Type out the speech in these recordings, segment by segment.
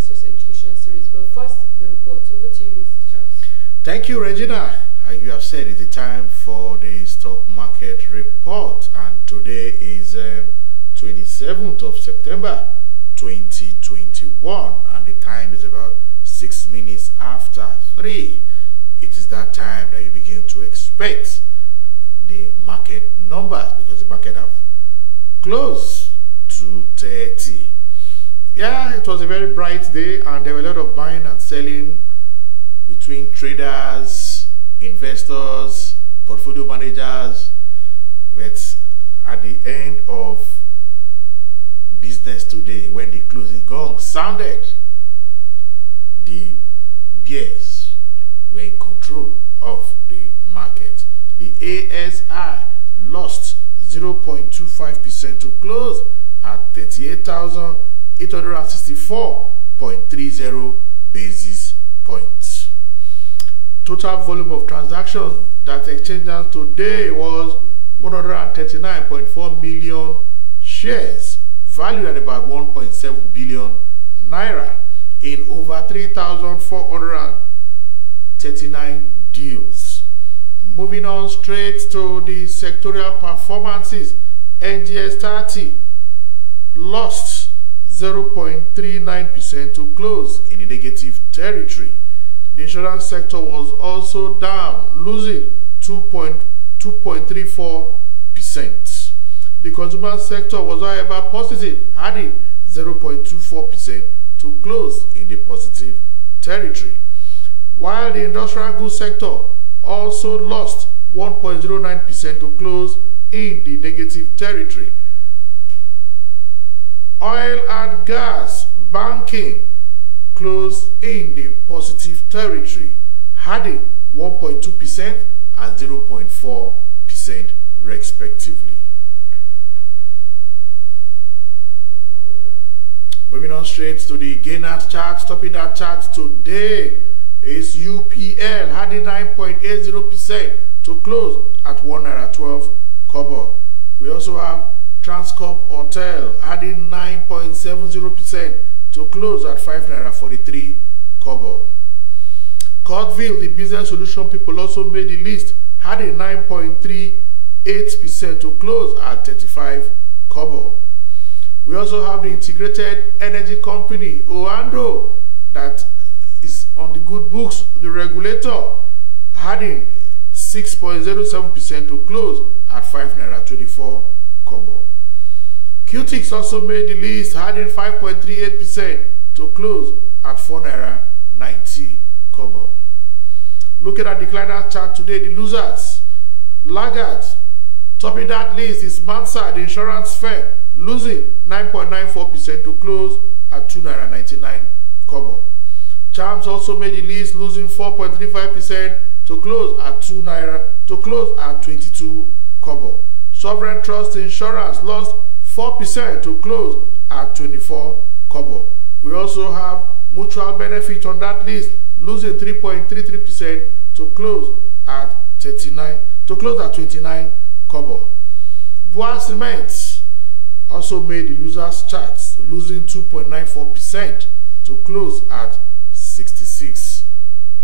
Investors Education Series. But first, the report. Over to you, Mr. Charles. Thank you, Regina. You have said it's the time for the stock market report, and today is 27th of September 2021, and the time is about 6 minutes after 3. It is that time that you begin to expect the market numbers, because the market have closed to 30. Yeah, it was a very bright day, and there were a lot of buying and selling between traders, investors, portfolio managers. But at the end of business today, when the closing gong sounded, the bears were in control of the market. The ASI lost 0.25% to close at 38,864.30 basis points. Total volume of transactions that exchanged today was 139.4 million shares, valued at about 1.7 billion naira, in over 3,439 deals. Moving on straight to the sectorial performances, NGS 30 lost 0.39% to close in the negative territory. The insurance sector was also down, losing 2.34%. The consumer sector was, however, positive, adding 0.24% to close in the positive territory. While the industrial goods sector also lost 1.09% to close in the negative territory. Oil and gas, banking closed in the positive territory, adding 1.2% and 0.4% respectively. Moving on straight to the gainers chart, topping that chart today is UPL, adding 9.80% to close at 1.12 naira. We also have Transcorp Hotel, adding 9.70% to close at 5.43 naira. Courtville, the business solution people, also made the list, adding 9.38% to close at 35 naira. We also have the integrated energy company, Oando, that is on the good books, the regulator, adding 6.07% to close at 5.24 naira. QTix also made the list, adding 5.38% to close at 4.90 naira. Looking at the decliner chart today, the losers, laggards, topping that list is Mansa, the insurance firm, losing 9.94% to close at 2.99 naira. Charms also made the list, losing 4.35% to close at 2 naira, to close at 22 naira. Sovereign Trust Insurance lost 4% to close at 24 naira. We also have Mutual Benefit on that list, losing 3.33% to close at 29 naira. Boa Cement also made the losers charts, losing 2.94% to close at 66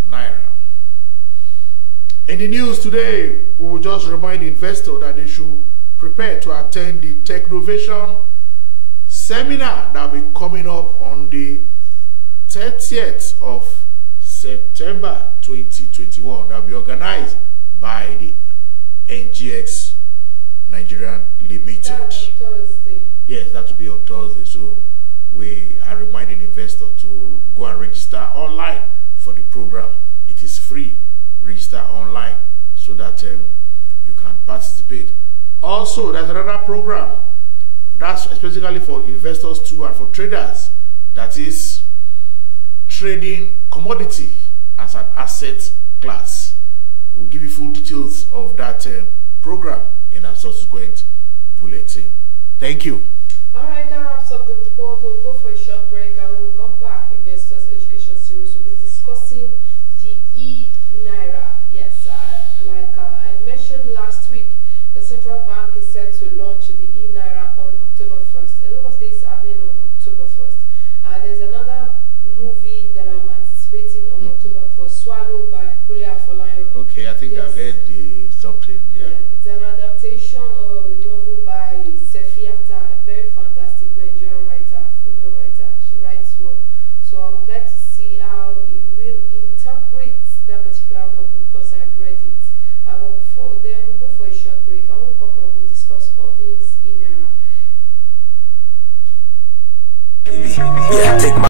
naira. In the news today, we will just remind investors that they should prepare to attend the Technovation seminar that will be coming up on the 30th of September 2021. That will be organized by the NGX Nigerian Limited. That's on Thursday. Yes, that will be on Thursday. So we are reminding investors to go and register online for the program. It is free. Register online so that you can participate. Also, there's another program that's specifically for investors too and for traders, that is trading commodity as an asset class. We'll give you full details of that program in a subsequent bulletin. Thank you. All right, that wraps up the report. We'll go for a short break, and when we come back, Investors Education Series will be discussing the e-Naira. Yes, like I mentioned last week, the central bank is set to launch the e-Naira on October 1st. A lot of things happening on October 1st. There's another was swallowed by Kulia Folayan. Okay, I think Yes. I've heard the something. Yeah. It's an adaptation of the novel by Sefiata, a very fantastic Nigerian writer, female writer. She writes well. So I would like to see how you will interpret that particular novel because I've read it. But before then, go for a short break. I won't come back. We'll discuss all things in era. Yeah, take my